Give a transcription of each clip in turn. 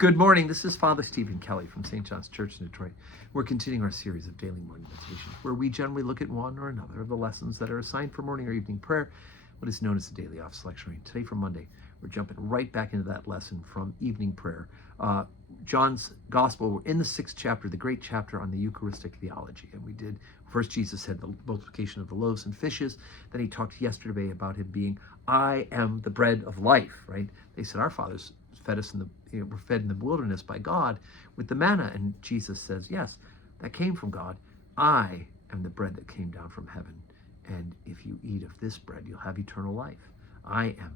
Good morning. This is Father Stephen Kelly from St. John's Church in Detroit. We're continuing our series of daily morning meditations, where we generally look at one or another of the lessons that are assigned for morning or evening prayer, what is known as the daily office lectionary. Today, for Monday, we're jumping right back into that lesson from evening prayer. John's Gospel, we're in the 6th chapter, the great chapter on the Eucharistic theology. And we did, first Jesus said the multiplication of the loaves and fishes. Then he talked yesterday about him being, I am the bread of life, right? They said our fathers fed us were fed in the wilderness by God with the manna. And Jesus says, yes, that came from God. I am the bread that came down from heaven. And if you eat of this bread, you'll have eternal life. I am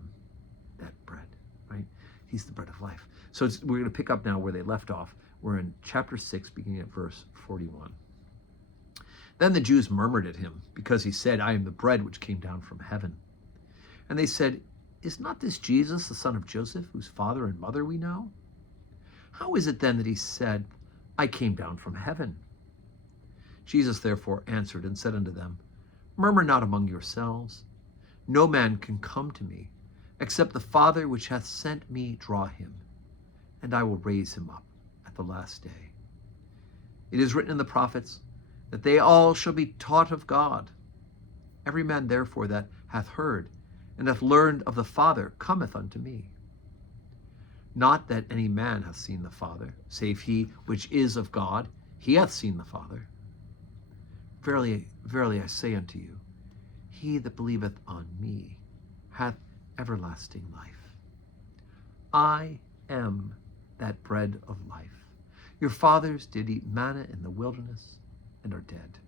that bread, right? He's the bread of life. So we're going to pick up now where they left off. We're in chapter 6, beginning at verse 41. Then the Jews murmured at him because he said, I am the bread which came down from heaven. And they said, is not this Jesus, the son of Joseph, whose father and mother we know? How is it then that he said, I came down from heaven? Jesus therefore answered and said unto them, murmur not among yourselves. No man can come to me, except the Father which hath sent me draw him, and I will raise him up at the last day. It is written in the prophets, that they all shall be taught of God. Every man therefore that hath heard and hath learned of the Father cometh unto me. Not that any man hath seen the Father, save he which is of God, he hath seen the Father. Verily, verily, I say unto you, he that believeth on me hath everlasting life. I am that bread of life. Your fathers did eat manna in the wilderness and are dead.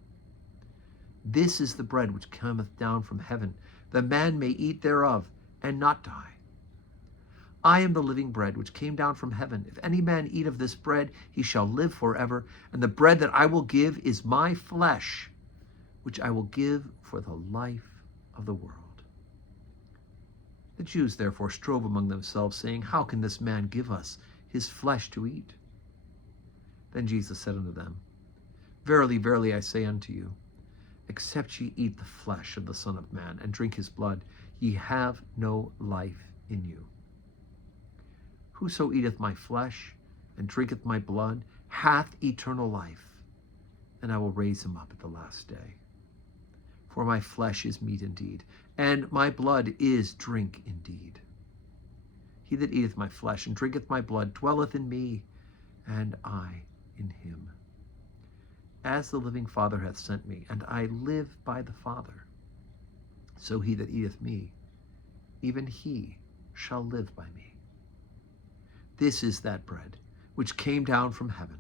This is the bread which cometh down from heaven, that man may eat thereof and not die. I am the living bread which came down from heaven. If any man eat of this bread, he shall live forever. And the bread that I will give is my flesh, which I will give for the life of the world. The Jews therefore strove among themselves, saying, how can this man give us his flesh to eat? Then Jesus said unto them, verily, verily, I say unto you, except ye eat the flesh of the Son of Man and drink his blood, ye have no life in you. Whoso eateth my flesh and drinketh my blood hath eternal life, and I will raise him up at the last day. For my flesh is meat indeed, and my blood is drink indeed. He that eateth my flesh and drinketh my blood dwelleth in me, and I in him. As the living Father hath sent me, and I live by the Father, so he that eateth me, even he shall live by me. This is that bread which came down from heaven,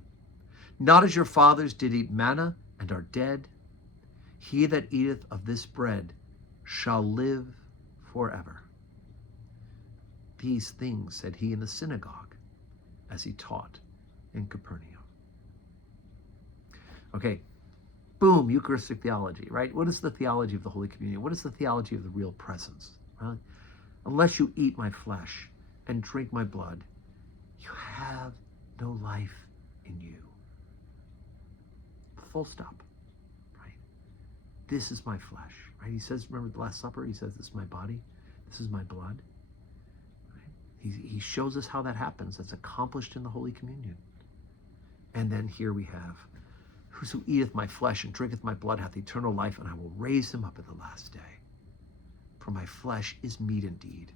not as your fathers did eat manna and are dead. He that eateth of this bread shall live forever. These things said he in the synagogue, as he taught in Capernaum. Okay, boom, Eucharistic theology, right? What is the theology of the Holy Communion? What is the theology of the real presence? Right? Unless you eat my flesh and drink my blood, you have no life in you. Full stop, right? This is my flesh, right? He says, remember the Last Supper? He says, this is my body, this is my blood. Right? He shows us how that happens. That's accomplished in the Holy Communion. And then here we have, whoso eateth my flesh and drinketh my blood hath eternal life, and I will raise him up at the last day. For my flesh is meat indeed,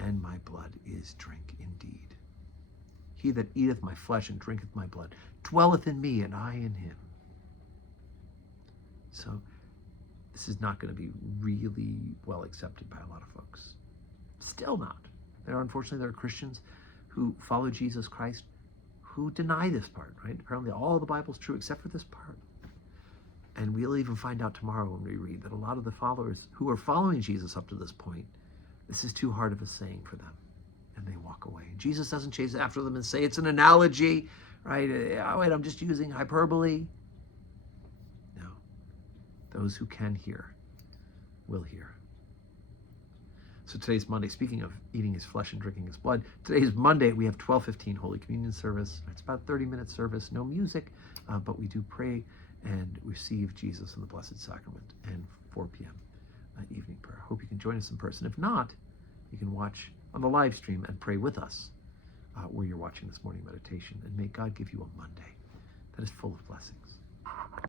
and my blood is drink indeed. He that eateth my flesh and drinketh my blood dwelleth in me, and I in him. So this is not going to be really well accepted by a lot of folks. Still not. Unfortunately, there are Christians who follow Jesus Christ who deny this part, right? Apparently all the Bible's true except for this part. And we'll even find out tomorrow when we read that a lot of the followers who are following Jesus up to this point, this is too hard of a saying for them, and they walk away. Jesus doesn't chase after them and say, it's an analogy, right? Oh, wait, I'm just using hyperbole. No. Those who can hear will hear. So today's Monday. Speaking of eating his flesh and drinking his blood, today is Monday. We have 12:15 Holy Communion service. It's about a 30-minute service, no music, but we do pray and receive Jesus in the Blessed Sacrament, and 4 p.m. Evening prayer. Hope you can join us in person. If not, you can watch on the live stream and pray with us where you're watching this morning meditation. And may God give you a Monday that is full of blessings.